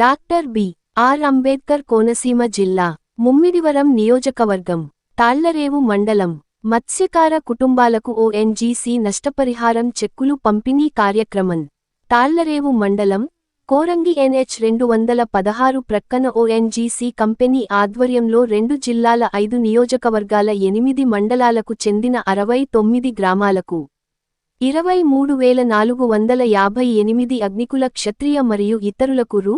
Doctor B.R.. Ambedkar Konaseema జిల్లా ముమ్మిడివరం నియోజకవర్గం తాళ్లరేవు మండలం మత్స్యకార కుటుంబాలకు ఓఎన్జీసీ నష్టపరిహారం చెక్కులు పంపిణీ కార్యక్రమం తాళ్లరేవు మండలం కోరంగి NH 216 ప్రక్కన ఓఎన్జీసీ కంపెనీ ఆధ్వర్యంలో 2 జిల్లాల 5 నియోజకవర్గాల 8 మండలాలకు చెందిన 69 గ్రామాలకు 23,458 అగ్నికుల క్షత్రియ మరియు ఇతరులకు రూ.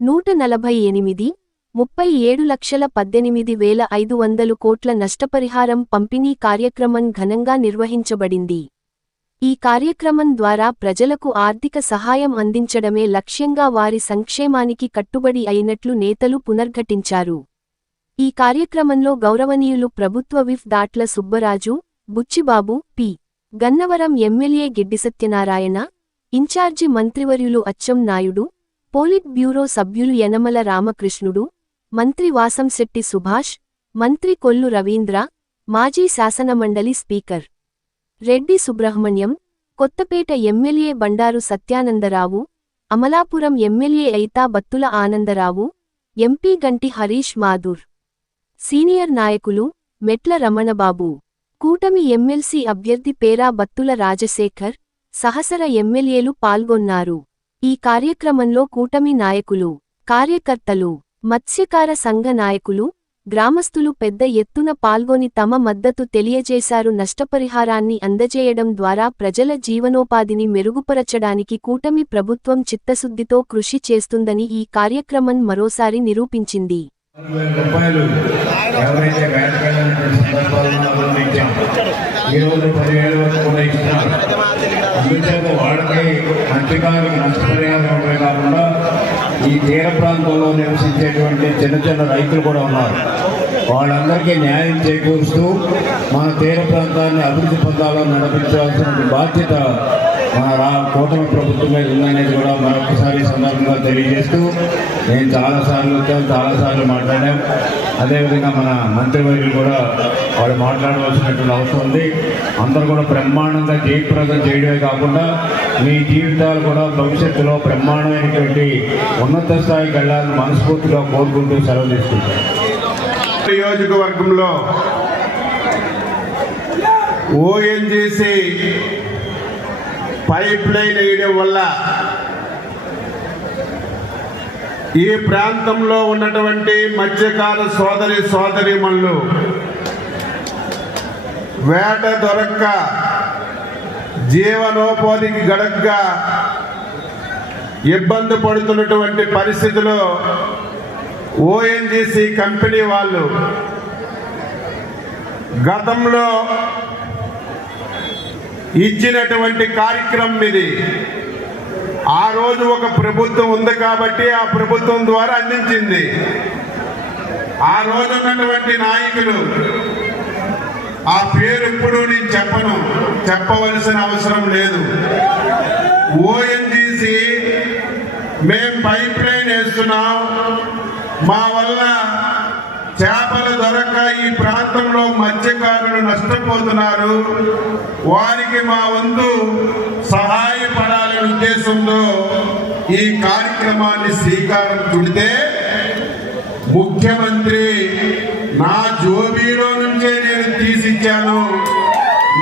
148, 37,18,500 కోట్ల నష్టపరిహారం పంపిణీ కార్యక్రమం ఘనంగా నిర్వహించబడింది. ఈ కార్యక్రమం ద్వారా ప్రజలకు ఆర్థిక సహాయం అందించడమే లక్ష్యంగా వారి సంక్షేమానికి కట్టుబడి అయినట్లు నేతలు పునర్ఘటించారు. ఈ కార్యక్రమంలో గౌరవనీయులు ప్రభుత్వ whip Datla Subbaraju, Buchibabu, P. Gannavaram MLA Giddi Satyanarayana, in charge మంత్రివర్యులు అచ్చం నాయుడు, పోలిట్ బ్యూరో సభ్యులు యనమల రామకృష్ణుడు, మంత్రి వాసంశెట్టి సుభాష్, మంత్రి కొల్లు రవీంద్ర, మాజీ శాసనమండలి speaker Reddy Subrahmanyam, Kothapeta MLA Bandaru Satyanandarao, Amalapuram MLA Aitha Battula Anandarao, MP Ganti Harish Mathur, senior నాయకులు మెట్ల రమణబాబు, కూటమి ఎమ్మెల్సీ అభ్యర్థి పేరా బత్తుల రాజశేఖర్, సహసర ఎమ్మెల్యేలు పాల్గొన్నారు. ఈ కార్యక్రమంలో కూటమి నాయకులు, కార్యకర్తలు, మత్స్యకార సంఘ నాయకులు, గ్రామస్తులు పెద్ద ఎత్తున పాల్గొని తమ మద్దతు తెలియజేశారు. నష్టపరిహారాన్ని అందజేయడం ద్వారా ప్రజల జీవనోపాధిని మెరుగుపరచడానికి కూటమి ప్రభుత్వం చిత్తశుద్ధితో కృషి చేస్తుందని ఈ కార్యక్రమం మరోసారి నిరూపించింది. ఈ తీర ప్రాంతంలో నివసించేటువంటి చిన్న చిన్న రైతులు కూడా ఉన్నారు. వాళ్ళందరికీ న్యాయం చేకూరుస్తూ మన తీర ప్రాంతాన్ని అభివృద్ధి పొందాలని నడిపించాల్సిన బాధ్యత మన కూటమి ప్రభుత్వం మీద ఉందనేది కూడా మరొకసారి సందర్భంగా తెలియజేస్తూ, నేను చాలాసార్లు మాట్లాడాం. అదేవిధంగా మన మంత్రివర్యులు కూడా వాళ్ళు మాట్లాడవలసినటువంటి అవసరం ఉంది. అందరూ కూడా బ్రహ్మాండంగా జయప్రదం చేయడమే కాకుండా మీ జీవితాలు కూడా భవిష్యత్తులో బ్రహ్మాండమైనటువంటి ఉన్నత స్థాయికి వెళ్ళాలని మనస్ఫూర్తిగా కోరుకుంటూ సెలవు తీసుకుంటాం. నియోజకవర్గంలో ఓఎన్జీసీ పైప్ లైన్ వేయడం వల్ల ఈ ప్రాంతంలో ఉన్నటువంటి మత్స్యకార సోదరీమణులు వేట దొరక్క జీవనోపాధికి గడగ్గా ఇబ్బంది పడుతున్నటువంటి పరిస్థితిలో ఓఎన్జీసీ కంపెనీ వాళ్ళు గతంలో ఇచ్చినటువంటి కార్యక్రమం ఇది. ఆ రోజు ఒక ప్రభుత్వం ఉంది కాబట్టి ఆ ప్రభుత్వం ద్వారా అందించింది. ఆ రోజు ఉన్నటువంటి నాయకులు, ఆ పేరు ఇప్పుడు నేను చెప్పవలసిన అవసరం లేదు. ఓఎన్జీసీ మేం పైప్ లైన్ వేస్తున్నాం, మా వల్ల చేపలు దొరక ఈ ప్రాంతంలో మత్స్యకారులు నష్టపోతున్నారు, వారికి మా వంతు సహాయపడాలనే ఉద్దేశంతో ఈ కార్యక్రమాన్ని శ్రీకారం చుడితే ముఖ్యమంత్రి నా జోబీలో నుంచే నేను తీసిచ్చాను,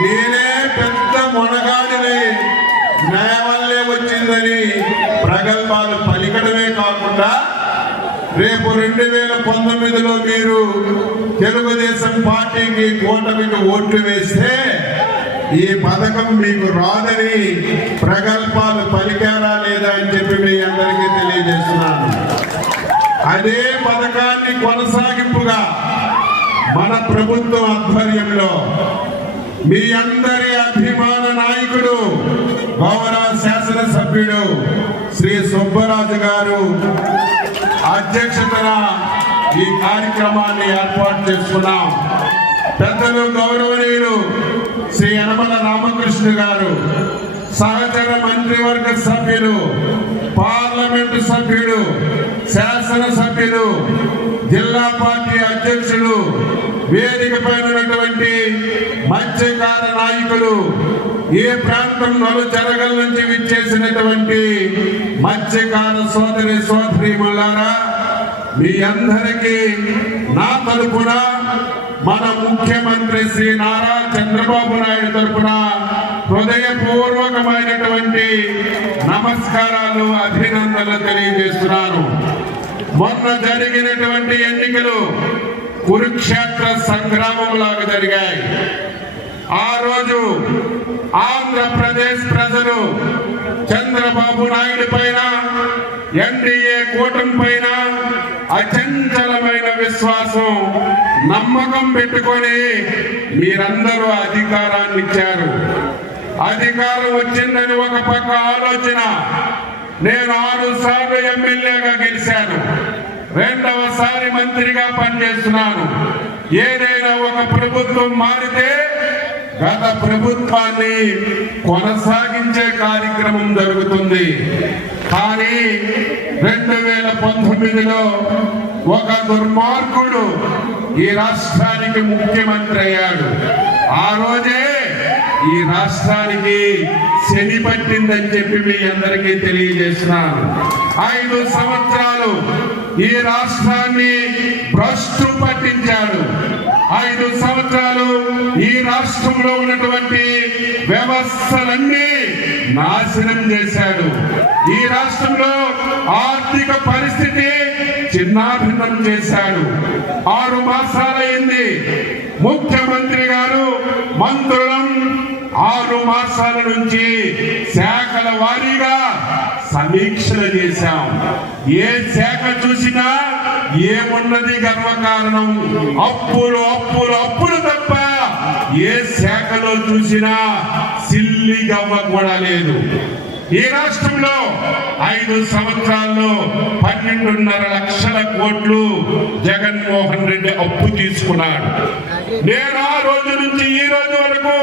నేనే పెద్ద మొనగాడిని, నా వల్లే వచ్చిందని ప్రగల్భాలు పలికడమే కాకుండా రేపు 2019లో మీరు తెలుగుదేశం పార్టీకి కూటమికి ఓట్లు వేస్తే ఈ పథకం మీకు రాదని ప్రగల్భాలు పలికారా లేదా అని చెప్పి మీ అందరికీ తెలియజేస్తున్నాను. అదే పథకాన్ని కొనసాగింపుగా మన ప్రభుత్వం ఆధ్వర్యంలో మీ అందరి అభిమాన నాయకుడు గౌరవ శాసనసభ్యుడు శ్రీ సుబ్బరాజు గారు అధ్యక్షతన ఈ కార్యక్రమాన్ని ఏర్పాటు చేసుకున్నాం. పెద్దలు గౌరవనీయులు శ్రీ యనమల రామకృష్ణ గారు, సహచర మంత్రివర్గ సభ్యులు, పార్లమెంటు సభ్యుడు, శాసనసభ్యులు, జిల్లా పార్టీ అధ్యక్షులు వేదిక పైన ఉన్నటువంటి మత్స్యకార నాయకులు, ఏ ప్రాంతంలో జరగల నుంచి విచ్చేసినటువంటి మత్స్యకార సోదరీమణులారా, మీ అందరికీ నా తరపున, మన ముఖ్యమంత్రి శ్రీ నారా చంద్రబాబు నాయుడు తరపున హృదయపూర్వకమైనటువంటి నమస్కారాలు, అభినందనలు తెలియజేస్తున్నాను. మొన్న జరిగినటువంటి ఎన్నికలు కురుక్షేత్ర సంగ్రామంలాగా జరిగాయి. ఆ రోజు ఆంధ్రప్రదేశ్ ప్రజలు చంద్రబాబు నాయుడు పైన, ఎన్డీఏ కూటమి పైన అచంచలమైన విశ్వాసం, నమ్మకం పెట్టుకొని మీరందరూ అధికారాన్ని ఇచ్చారు. అధికారం వచ్చిందని ఒక పక్క ఆలోచన. నేను 6 సార్లు ఎమ్మెల్యేగా గెలిచాను, 2వసారి మంత్రిగా పనిచేస్తున్నాను. ఏదైనా ఒక ప్రభుత్వం మారితే గత ప్రభుత్వాన్ని కొనసాగించే కార్యక్రమం జరుగుతుంది. కానీ 2019లో ఒక దుర్మార్గుడు ఈ రాష్ట్రానికి ముఖ్యమంత్రి అయ్యాడు. ఆ రోజే ఈ రాష్ట్రానికి శని పట్టిందని చెప్పి మీ అందరికీ తెలియజేస్తున్నాను. 5 సంవత్సరాలు ఈ రాష్ట్రాన్ని భ్రష్టు పట్టించాడు. 5 సంవత్సరాలు ఈ రాష్ట్రంలో ఉన్నటువంటి వ్యవస్థలన్నీ నాశనం చేశాడు. ఈ రాష్ట్రంలో ఆర్థిక పరిస్థితి చిన్నాభిన్నం చేశాడు. 6 మాసాలైంది ముఖ్యమంత్రి గారు, మంత్రులం 6 మాసాల నుంచి శాఖల వారీగా సమీక్షలు చేశాం. ఏ శాఖ చూసినా ఏమున్నది గర్వకారణం, అప్పులు అప్పులు అప్పులు తప్ప ఏ శాఖలో చూసినా సిల్లి గవ్వ కూడా లేదు. ఈ రాష్ట్రంలో 5 సంవత్సరాల్లో 12.5 లక్షల కోట్లు జగన్మోహన్ రెడ్డి అప్పు తీసుకున్నాడు. నేను ఆ రోజు నుంచి ఈ రోజు వరకు